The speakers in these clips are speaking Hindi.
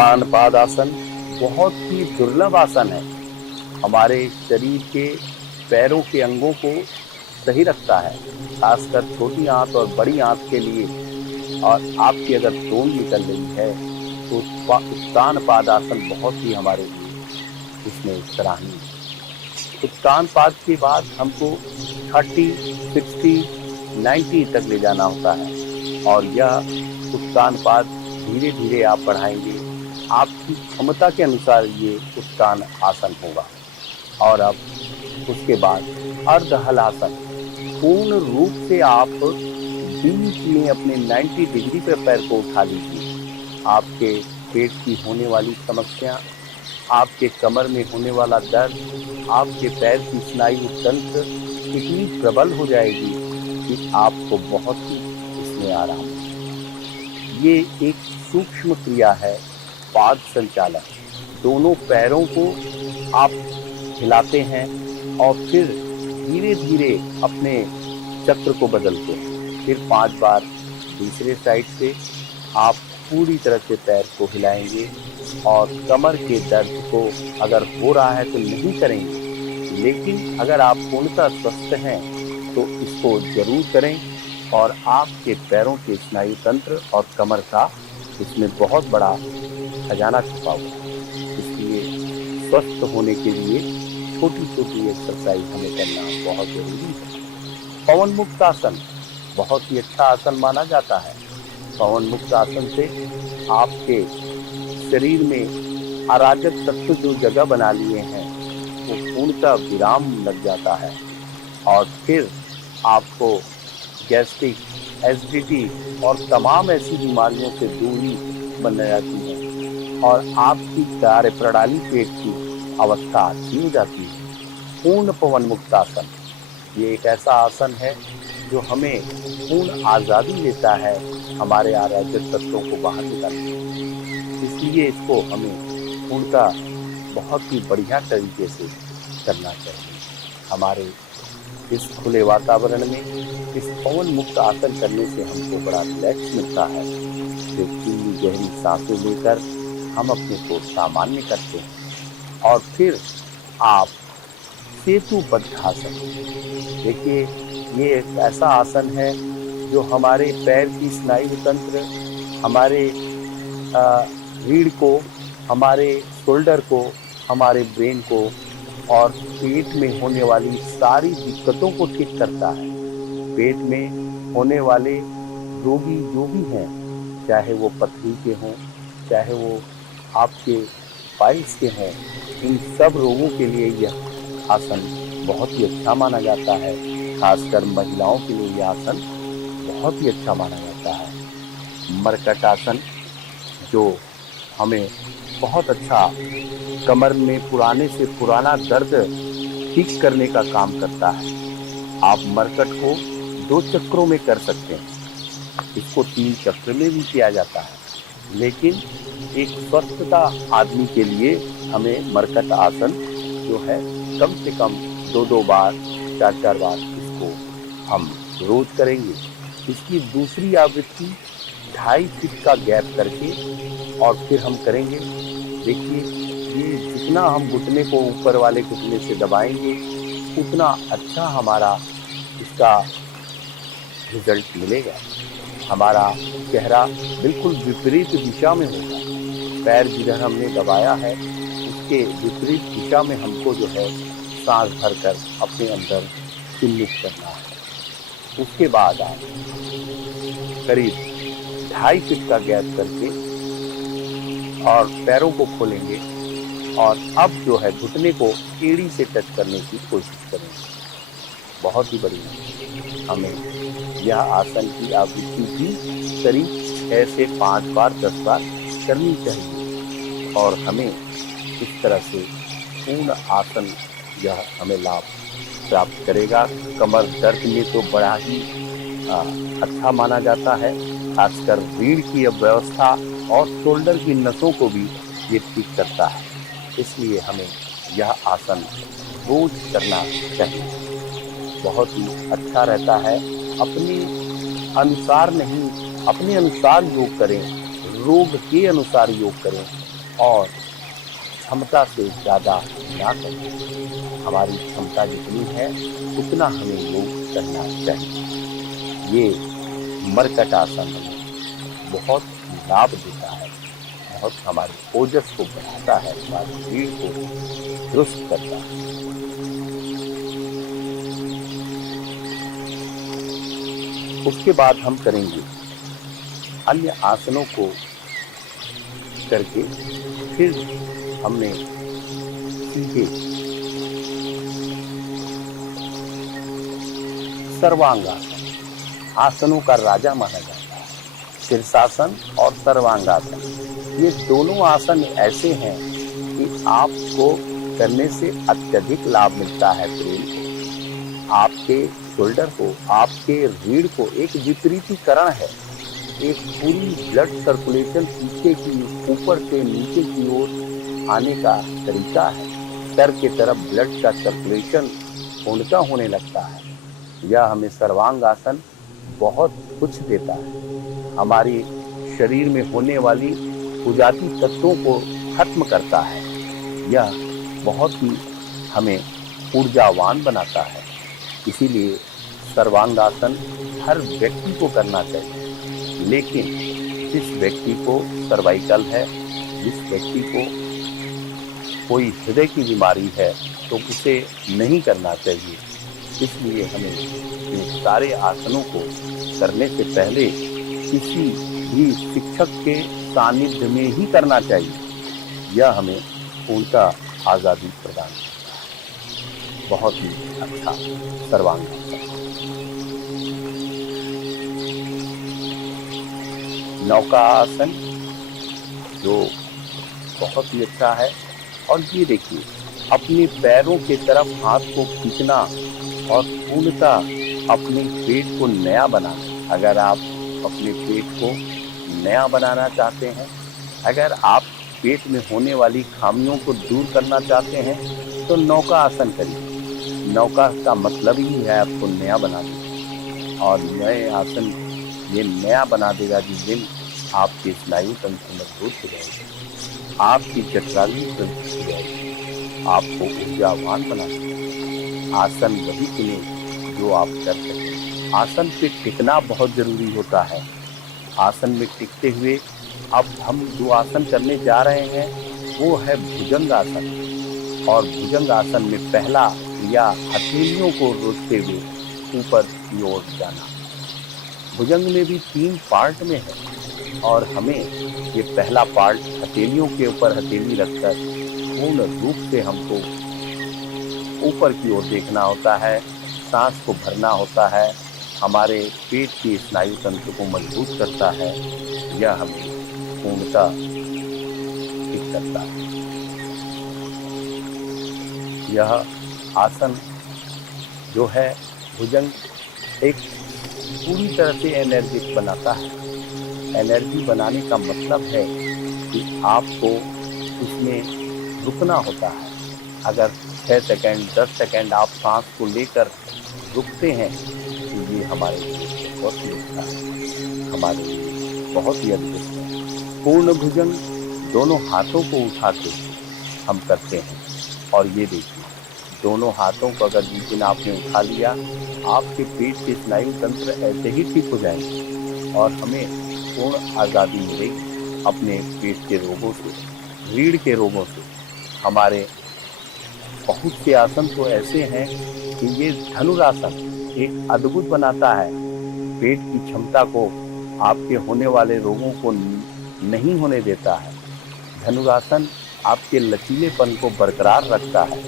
उत्तान पादासन बहुत ही दुर्लभ आसन है। हमारे शरीर के पैरों के अंगों को सही रखता है, खासकर छोटी आंत और बड़ी आंत के लिए। और आपकी अगर तोंद निकल रही है तो उत्तान पादासन बहुत ही हमारे लिए इसमें सराहनीय है। उत्तान पाद के बाद हमको 30, 60, 90 तक ले जाना होता है और यह उत्तान पाद धीरे धीरे आप बढ़ाएंगे। आपकी क्षमता के अनुसार ये उत्तान आसन होगा। और अब उसके बाद अर्ध हलासन, पूर्ण रूप से आप बीच में अपने 90 डिग्री पर पैर को उठा लीजिए। आपके पेट की होने वाली समस्या, आपके कमर में होने वाला दर्द, आपके पैर की स्नायु तंत्र इतनी प्रबल हो जाएगी कि आपको बहुत ही इसमें आराम होगा। ये एक सूक्ष्म क्रिया है, पाद संचालन। दोनों पैरों को आप हिलाते हैं और फिर धीरे धीरे अपने चक्र को बदलते हैं। फिर 5 बार दूसरे साइड से आप पूरी तरह से पैर को हिलाएंगे और कमर के दर्द को अगर हो रहा है तो नहीं करेंगे, लेकिन अगर आप पूर्णतः स्वस्थ हैं तो इसको जरूर करें। और आपके पैरों के स्नायु तंत्र और कमर का इसमें बहुत बड़ा खजाना छुपा हुआ है। इसलिए स्वस्थ होने के लिए छोटी छोटी एक्सरसाइज हमें करना बहुत जरूरी है। पवन मुक्त आसन बहुत ही अच्छा आसन माना जाता है। पवन मुक्त आसन से आपके शरीर में अराजक तत्व जो जगह बना लिए हैं वो पूर्णतः विराम लग जाता है और फिर आपको गैस्ट्रिक, एसिडिटी और तमाम ऐसी बीमारियों से दूरी बन जाती है और आपकी कार्य प्रणाली, पेट की अवस्था अच्छी हो जाती है। पूर्ण पवन मुक्त आसन ये एक ऐसा आसन है जो हमें पूर्ण आज़ादी देता है हमारे अराजक तत्वों को बाहर निकालने। इसलिए इसको हमें पूर्णतः बहुत ही बढ़िया तरीके से करना चाहिए। हमारे इस खुले वातावरण में इस पवन मुक्त आसन करने से हमको बड़ा रिलैक्स मिलता है। जो पूरी गहरी सांसें लेकर हम अपने को सामान्य करते हैं। और फिर आप सेतुबद्ध आसन, देखिए ये एक ऐसा आसन है जो हमारे पैर की स्नायु तंत्र, हमारे रीढ़ को, हमारे शोल्डर को, हमारे ब्रेन को और पेट में होने वाली सारी दिक्कतों को ठीक करता है। पेट में होने वाले रोगी जो भी हैं, चाहे वो पथरी के हों, चाहे वो आपके पाइल्स के हों, इन सब रोगों के लिए यह आसन बहुत ही अच्छा माना जाता है। खासकर महिलाओं के लिए यह आसन बहुत ही अच्छा माना जाता है। मरकट आसन जो हमें बहुत अच्छा कमर में पुराने से पुराना दर्द ठीक करने का काम करता है। आप मरकट को 2 चक्रों में कर सकते हैं। इसको 3 चक्र में भी किया जाता है, लेकिन एक स्वस्थता आदमी के लिए हमें मरकट आसन जो है कम से कम 2-2 बार, 4-4 बार इसको हम रोज करेंगे। इसकी दूसरी आवृत्ति 2.5 फीट का गैप करके और फिर हम करेंगे। देखिए ये जितना हम घुटने को ऊपर वाले घुटने से दबाएंगे उतना अच्छा हमारा इसका रिजल्ट मिलेगा। हमारा चेहरा बिल्कुल विपरीत दिशा में होगा। पैर जिधर हमने दबाया है उसके विपरीत दिशा में हमको जो है सांस भरकर अपने अंदर चिन्हित करना है। उसके बाद आप करीब 2.5 फीट का गैप करके और पैरों को खोलेंगे और अब जो है घुटने को एड़ी से टच करने की कोशिश करेंगे। बहुत ही बढ़िया। हमें यह आसन की आवृत्ति भी करीब 6 से 5 बार, 10 बार करनी चाहिए और हमें इस तरह से पूर्ण आसन यह हमें लाभ प्राप्त करेगा। कमर दर्द में तो बड़ा ही अच्छा माना जाता है। खासकर रीढ़ की अव्यवस्था और शोल्डर की नसों को भी ये ठीक करता है। इसलिए हमें यह आसन रोज करना चाहिए। बहुत ही अच्छा रहता है। अपने अनुसार नहीं, अपने अनुसार योग करें, रोग के अनुसार योग करें और क्षमता से ज़्यादा ना करें। हमारी क्षमता जितनी है उतना हमें योग करना चाहिए। ये मरकट आसन हमें बहुत लाभ देता है, बहुत हमारे ओजस को बढ़ाता है, हमारे रीढ़ को दुरुस्त करता है। उसके बाद हम करेंगे अन्य आसनों को करके फिर हमने सीखे सर्वांगासन। आसनों का राजा माना जाता है शीर्षासन और सर्वांगासन। ये दोनों आसन ऐसे हैं कि आपको करने से अत्यधिक लाभ मिलता है। प्रेम आपके शोल्डर को, आपके रीढ़ को एक विपरीतीकरण है, एक पूरी ब्लड सर्कुलेशन पीछे की ऊपर से नीचे की ओर आने का तरीका है। सर की तरफ ब्लड का सर्कुलेशन पूर्णतः होने लगता है। यह हमें सर्वांग आसन बहुत कुछ देता है। हमारी शरीर में होने वाली कुजाती तत्वों को खत्म करता है। यह बहुत ही हमें ऊर्जावान बनाता है। इसीलिए सर्वांगासन हर व्यक्ति को करना चाहिए। लेकिन जिस व्यक्ति को सर्वाइकल है, जिस व्यक्ति को कोई हृदय की बीमारी है, तो उसे नहीं करना चाहिए। इसलिए हमें इन सारे आसनों को करने से पहले किसी भी शिक्षक के सानिध्य में ही करना चाहिए। यह हमें पूर्णतः आज़ादी प्रदान करता है। बहुत ही अच्छा सर्वांगासन। नौका आसन जो बहुत ही अच्छा है। और ये देखिए, अपने पैरों के तरफ हाथ को खींचना और पूर्णतः अपने पेट को नया बनाना। अगर आप अपने पेट को नया बनाना चाहते हैं, अगर आप पेट में होने वाली खामियों को दूर करना चाहते हैं, तो नौका आसन करिए। नौका का मतलब ही है आपको नया बना देना। और नए आसन ये नया बना देगा जिस दिन आपके स्नायु तंत्र मजबूत हो जाएगी, आपकी जठराग्नि मजबूत हो जाएगी, आपको ऊर्जावान बना देगा। आसन वही चुने जो आप कर सकें। आसन पे टिकना बहुत जरूरी होता है। आसन में टिकते हुए अब हम जो आसन करने जा रहे हैं वो है भुजंग आसन। और भुजंग आसन में पहला या हथेलियों को रोकते हुए ऊपर की ओर जाना। भुजंग में भी 3 पार्ट में है और हमें ये पहला पार्ट हथेलियों के ऊपर हथेली रखकर पूर्ण रूप से हमको ऊपर की ओर देखना होता है, सांस को भरना होता है, हमारे पेट के स्नायु तंत्र को मजबूत करता है। यह हमें पूर्णतः ठीक करता है। यह आसन जो है भुजंग एक पूरी तरह से एनर्जी बनाता है। एनर्जी बनाने का मतलब है कि आपको इसमें रुकना होता है। अगर 6 सेकंड 10 सेकंड आप सांस को लेकर रुकते हैं तो ये हमारे लिए बहुत ही अच्छा है, हमारे लिए बहुत ही अद्भुत है। पूर्ण भुजंग दोनों हाथों को उठा के हम करते हैं। और ये देखिए, दोनों हाथों को अगर जिस दिन आपने उठा लिया, आपके पेट के स्नायु तंत्र ऐसे ही ठीक हो जाएंगे और हमें पूर्ण आज़ादी मिलेगी अपने पेट के रोगों से, रीढ़ के रोगों से। हमारे बहुत से आसन तो ऐसे हैं कि ये धनुरासन एक अद्भुत बनाता है। पेट की क्षमता को, आपके होने वाले रोगों को नहीं होने देता है। धनुरासन आपके लचीलेपन को बरकरार रखता है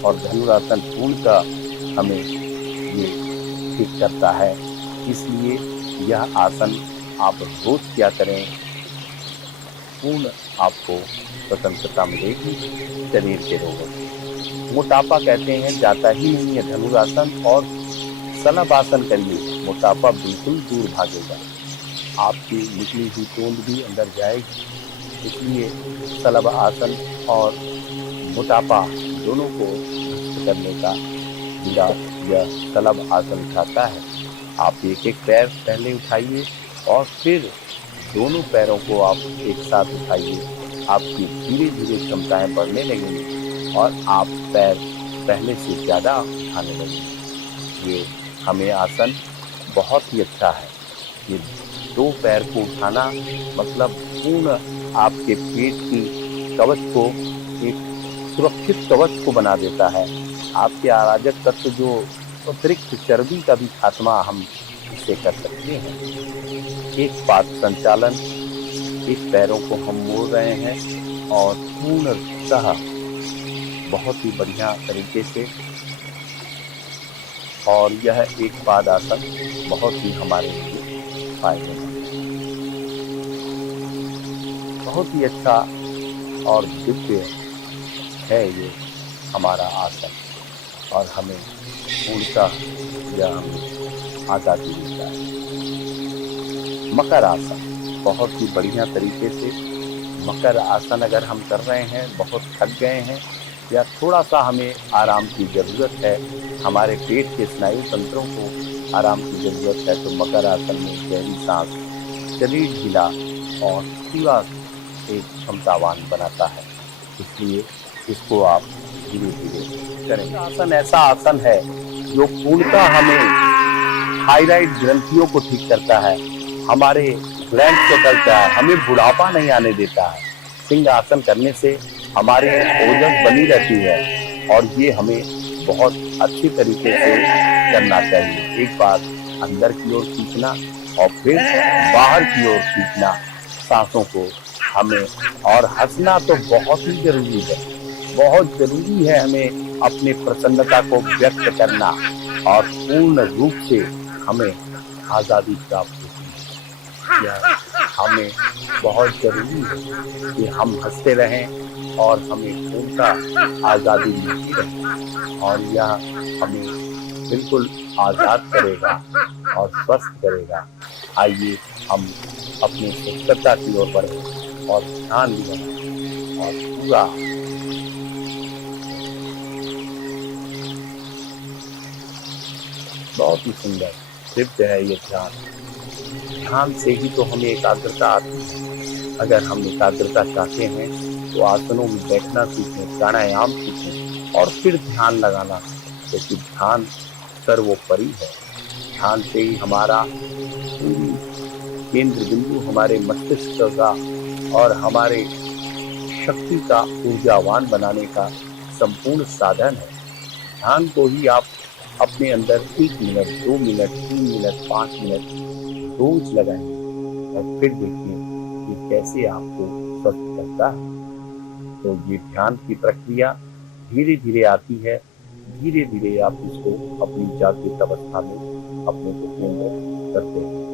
और धनुरासन पूर्णतः हमें ये ठीक करता है। इसलिए यह आसन आप रोज क्या करें, पूर्ण आपको स्वतंत्रता मिलेगी शरीर के रोगों से। मोटापा कहते हैं जाता ही नहीं है धनुरासन, और सलभ आसन करिए, मोटापा बिल्कुल दूर भागेगा। आपकी निकली हुई तोंद भी अंदर जाएगी। इसलिए सलभ आसन और मोटापा दोनों को नष्ट करने का विराट यह सलभ आसन उठाता है। आप एक एक पैर पहले उठाइए और फिर दोनों पैरों को आप एक साथ उठाइए आपकी धीरे धीरे क्षमताएं बढ़ने लगेंगी और आप पैर पहले से ज़्यादा उठाने लगेंगे। ये हमें आसन बहुत ही अच्छा है। ये 2 पैर को उठाना मतलब पूर्ण आपके पेट की कवच को एक सुरक्षित कवच को बना देता है। आपके अराजक तत्व जो अतिरिक्त चर्बी का भी खात्मा हम इससे कर सकते हैं। एक पाद संचालन, एक पैरों को हम मोड़ रहे हैं और पूर्णतः बहुत ही बढ़िया तरीके से, और यह एक पाद आसन बहुत ही हमारे लिए फायदेमंद है। बहुत ही अच्छा और दिव्य है ये हमारा आसन, और हमें पूर्णतः यह हमें आज़ादी देता है। मकर आसन बहुत ही बढ़िया तरीके से, मकर आसन अगर हम कर रहे हैं, बहुत थक गए हैं या थोड़ा सा हमें आराम की ज़रूरत है, हमारे पेट के स्नायु तंत्रों को आराम की ज़रूरत है, तो मकर आसन में गहरी सांस शरीर ढीला और पूरा एक क्षमतावान बनाता है। इसलिए इसको आप धीरे धीरे करें। आसन ऐसा आसन है जो पूर्णतः हमें थायराइड ग्रंथियों को ठीक करता है, हमारे ग्लैंड को करता है, हमें बुढ़ापा नहीं आने देता है। सिंह आसन करने से हमारे ओजन बनी रहती है और ये हमें बहुत अच्छी तरीके से करना चाहिए। एक बार अंदर की ओर खींचना और फिर बाहर की ओर खींचना सांसों को हमें, और हंसना तो बहुत ही जरूरी है। बहुत जरूरी है हमें अपने प्रसन्नता को व्यक्त करना, और पूर्ण रूप से हमें आज़ादी प्राप्त होती है। यह हमें बहुत जरूरी है कि हम हंसते रहें और हमें पूर्णतः आज़ादी मिलती रहे, और यह हमें बिल्कुल आज़ाद करेगा और स्वस्थ करेगा। आइए हम अपनी सुंदरता की ओर बढ़ें और ध्यान दें और पूरा बहुत ही सुंदर दिव्य है ये ध्यान। ध्यान से ही तो हमें एकाग्रता आती है। अगर हम एकाग्रता चाहते हैं तो आसनों में बैठना सीखें, प्राणायाम सीखें और फिर ध्यान लगाना, क्योंकि ध्यान सर्वोपरि है। ध्यान से ही हमारा केंद्र बिंदु हमारे मस्तिष्क का और हमारे शक्ति का ऊर्जावान बनाने का संपूर्ण साधन है। ध्यान को ही आप अपने अंदर 1 मिनट, 2 मिनट, 3 मिनट, 5 मिनट रोज लगाएंगे और फिर देखिए कि कैसे आपको स्वस्थ करता है। तो ये ध्यान की प्रक्रिया धीरे धीरे आती है। धीरे धीरे आप इसको अपनी जागृत अवस्था में अपने को केंद्रित करते हैं।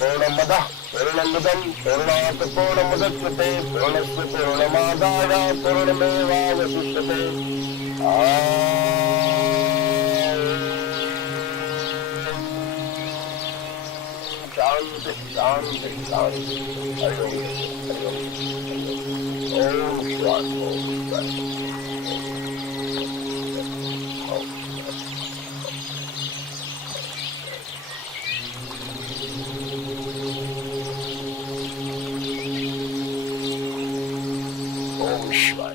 पूर्णमदः पूर्णमिदं पूर्णात् पूर्णमुदच्यते पूर्णस्य पूर्णमादाय पूर्णमेवावशिष्यते। शांति शांति शांति। हरि ओम हरि ओम ओम शांति ओम शांति। Shut